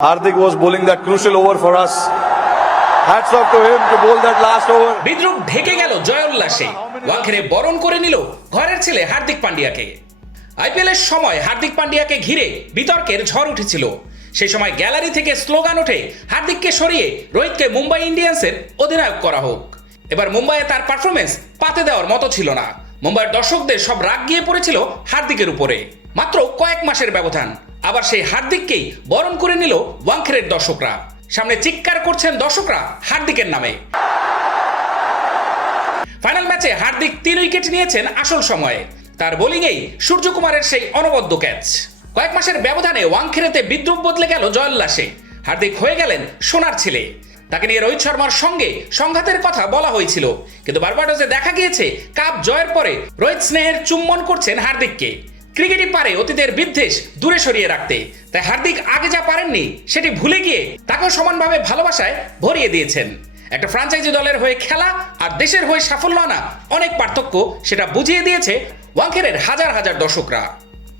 Hardik was bowling that crucial over for us. Hats off to him to bowl that last over. বিদ্রুপ ঢেকে গেল জয় উল্লাসে ওয়াংখেড়ে বরণ করে নিল ঘরের ছেলে হার্দিক পান্ডিয়াকে। আইপিএল এর সময় হার্দিক পান্ডিয়াকে ঘিরে বিতর্কের ঝড় উঠেছিল। সেই সময় গ্যালারি থেকে স্লোগান ওঠে, হার্দিককে সরিয়ে রোহিতকে মুম্বাই ইন্ডিয়ান্সের অধিনায়ক করা হোক। এবার মুম্বাইয়ে তার পারফরমেন্স পাতে দেওয়ার মতো ছিল না। মুম্বাইয়ের দর্শকদের সব রাগ গিয়ে পড়েছিল হার্দিকের উপরে। মাত্র কয়েক মাসের ব্যবধান। আবার সেই হার্দিককেই বরণ করে নিল ওয়াংখেড়ের দর্শকরা। সামনে চিৎকার করছেন দর্শকরা হার্দিকের নামে। ফাইনাল ম্যাচে হার্দিক তিন উইকেট নিয়েছেন আসল সময়ে। তার বোলিংয়েই সূর্যকুমারের সেই অনবদ্য ক্যাচ। কয়েক মাসের ব্যবধানে ওয়াংখেড়েতে বিদ্রুপ বদলে গেল জয়োল্লাসে। হার্দিক হয়ে গেলেন সোনার ছেলে। তাকে নিয়ে রোহিত শর্মার সঙ্গে সংঘাতের কথা বলা হয়েছিল। কিন্তু বারবাডোসে দেখা গিয়েছে কাপ জয়ের পরে রোহিত স্নেহের চুম্বন করছেন হার্দিককে। ক্রিকেটই পারে অতীতের বিদ্বেষ দূরে সরিয়ে রাখতে। তাই হার্দিক আগে যা পারেননি, সেটি ভুলে গিয়ে তাকেও সমানভাবে ভালোবাসায় ভরিয়ে দিয়েছেন। একটা ফ্রাঞ্চাইজি দলের হয়ে খেলা আর দেশের হয়ে সাফল্য আনা অনেক পার্থক্য সেটা বুঝিয়ে দিয়েছে ওয়াংখেরের হাজার হাজার দর্শকরা।